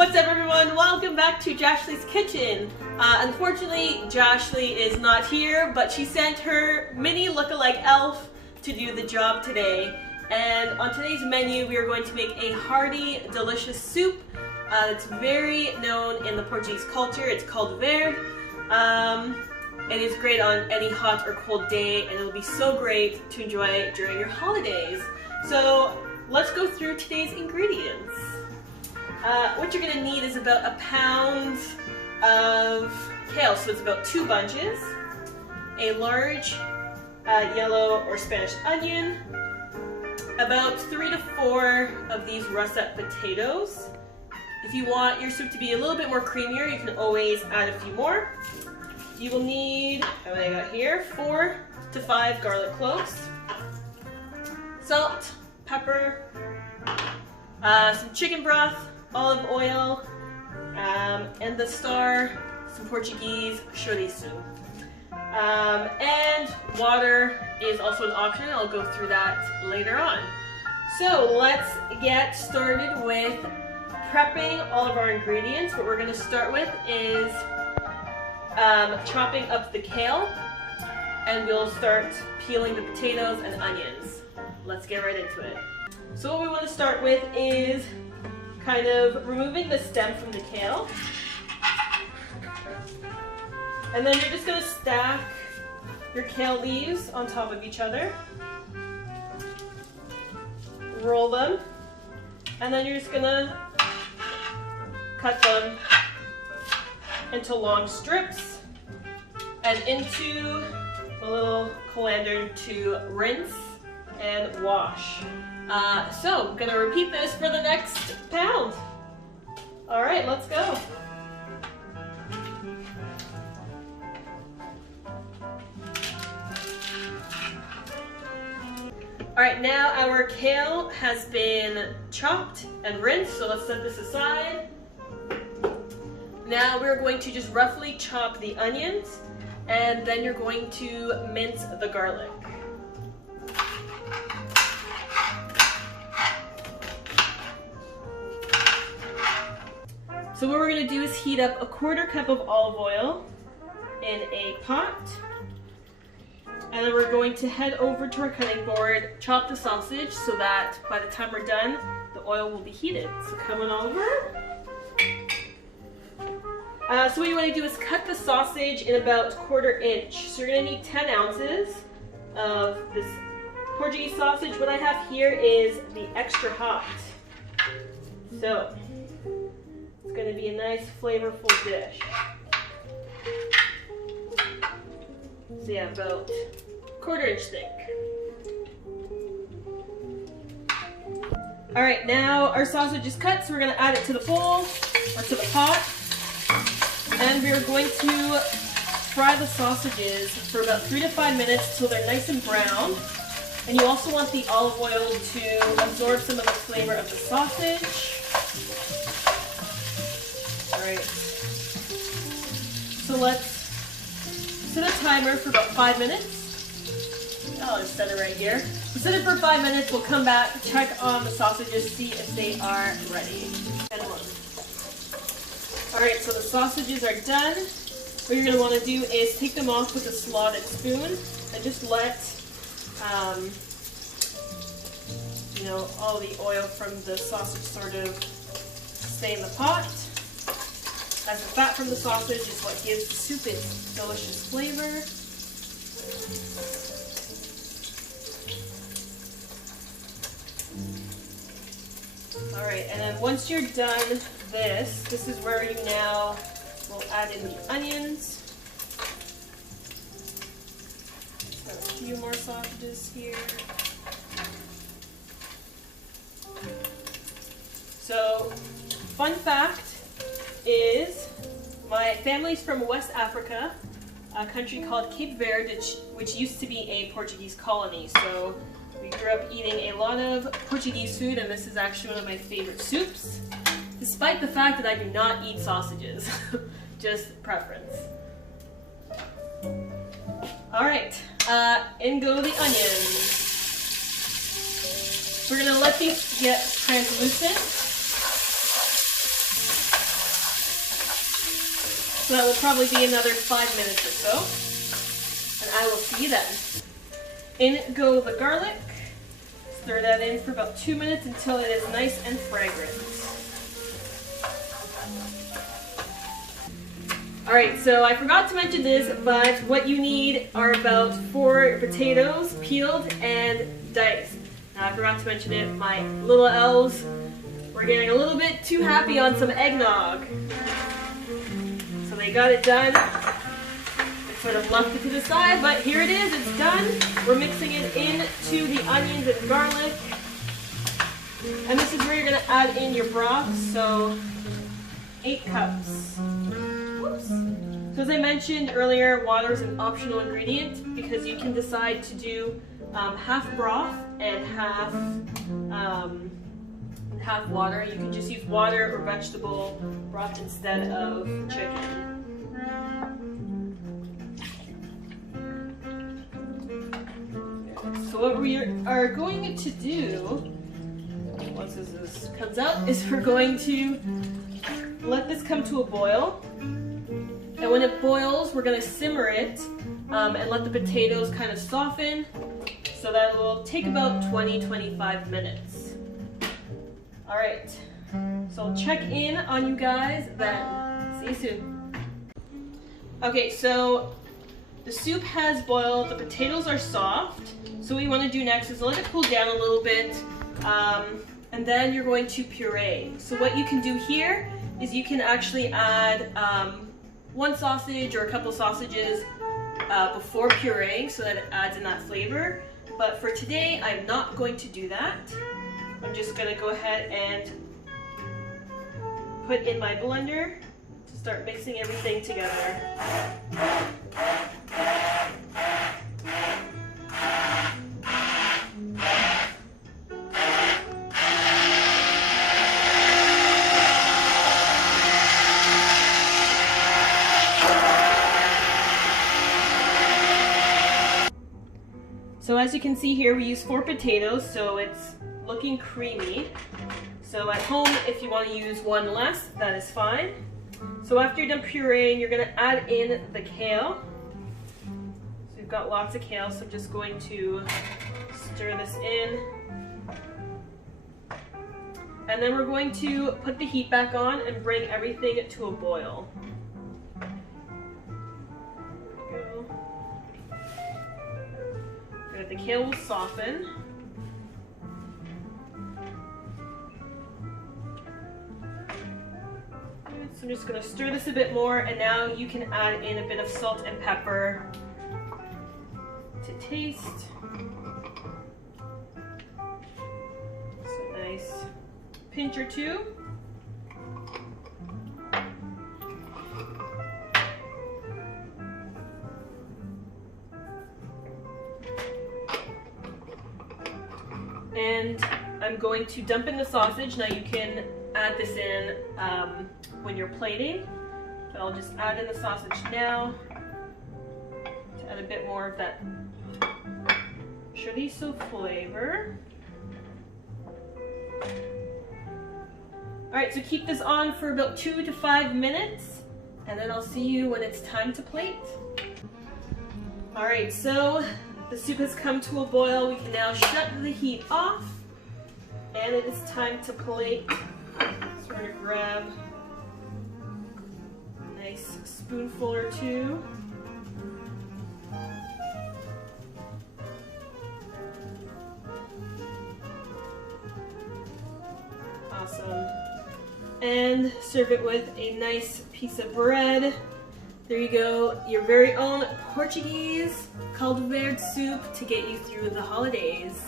What's up, everyone? Welcome back to Jashley's Kitchen. Unfortunately, Jashley is not here, but she sent her mini look-alike elf to do the job today. And on today's menu, we are going to make a hearty, delicious soup that's very known in the Portuguese culture. It's called Verde. It is great on any hot or cold day, and it'll be so great to enjoy during your holidays. So let's go through today's ingredients. What you're going to need is about a pound of kale, so it's about 2 bunches, a large yellow or Spanish onion, about 3 to 4 of these russet potatoes. If you want your soup to be a little bit more creamier, you can always add a few more. You will need, what I got here, 4 to 5 garlic cloves, salt, pepper, some chicken broth, olive oil, and the star, some Portuguese chouriço. And water is also an option. I'll go through that later on. So let's get started with prepping all of our ingredients. What we're going to start with is chopping up the kale, and we'll start peeling the potatoes and onions. Let's get right into it. So what we want to start with is kind of removing the stem from the kale. And then you're just going to stack your kale leaves on top of each other. Roll them. And then you're just going to cut them into long strips and into a little colander to rinse and wash. So I'm gonna repeat this for the next pound. All right, let's go. All right, now our kale has been chopped and rinsed, so let's set this aside. Now we're going to just roughly chop the onions, and then you're going to mince the garlic. So what we're going to do is heat up a 1/4 cup of olive oil in a pot. And then we're going to head over to our cutting board, chop the sausage so that by the time we're done, the oil will be heated. So come on over. So what you want to do is cut the sausage in about 1/4 inch. So you're going to need 10 ounces of this Portuguese sausage. What I have here is the extra hot. So it's going to be a nice flavorful dish. So yeah, about 1/4 inch thick. Alright, now our sausage is cut, so we're going to add it to the bowl, or to the pot. And we're going to fry the sausages for about 3 to 5 minutes till they're nice and brown. And you also want the olive oil to absorb some of the flavor of the sausage. Alright, so let's set a timer for about 5 minutes. I'll just set it right here. So set it for 5 minutes, we'll come back, check on the sausages, see if they are ready. And look. Alright, so the sausages are done. What you're going to want to do is take them off with a slotted spoon and just let all the oil from the sausage sort of stay in the pot. As the fat from the sausage is what gives the soup its delicious flavor. Alright, and then once you're done this is where you now will add in the onions. Got a few more sausages here. So, fun fact is my family's from West Africa, a country called Cape Verde, which used to be a Portuguese colony. So we grew up eating a lot of Portuguese food, and this is actually one of my favorite soups, despite the fact that I do not eat sausages. Just preference. Alright, in go the onions. We're going to let these get translucent. So that will probably be another 5 minutes or so. And I will see you then. In go the garlic. Stir that in for about 2 minutes until it is nice and fragrant. Alright, so I forgot to mention this, but what you need are about 4 potatoes, peeled and diced. Now I forgot to mention it, my little elves were getting a little bit too happy on some eggnog. So they got it done. I sort of left it to the side, but here it is, it's done. We're mixing it into the onions and garlic. And this is where you're going to add in your broth, so 8 cups. Oops. So as I mentioned earlier, water is an optional ingredient because you can decide to do half broth and half water. You can just use water or vegetable broth instead of chicken. So what we are going to do, once this comes out, is we're going to let this come to a boil. And when it boils, we're going to simmer it and let the potatoes kind of soften. So that will take about 20-25 minutes. Alright, so I'll check in on you guys then. See you soon. Okay, so the soup has boiled, the potatoes are soft. So what you want to do next is let it cool down a little bit, and then you're going to puree. So what you can do here is you can actually add 1 sausage or a couple sausages before pureeing so that it adds in that flavor. But for today, I'm not going to do that. I'm just going to go ahead and put in my blender to start mixing everything together. So as you can see here, we use 4 potatoes, so it's looking creamy. So at home, if you want to use 1 less, that is fine. So after you're done pureeing, you're going to add in the kale. So we've got lots of kale, so I'm just going to stir this in. And then we're going to put the heat back on and bring everything to a boil. The kale will soften. So I'm just going to stir this a bit more, and now you can add in a bit of salt and pepper to taste. So nice pinch or 2. And I'm going to dump in the sausage. Now you can add this in when you're plating, but I'll just add in the sausage now to add a bit more of that chouriço flavor. Alright, so keep this on for about 2 to 5 minutes, and then I'll see you when it's time to plate. Alright, so the soup has come to a boil. We can now shut the heat off, and it is time to plate. So we're going to grab a nice spoonful or 2. Awesome. And serve it with a nice piece of bread. There you go, your very own Portuguese Caldo Verde soup to get you through the holidays.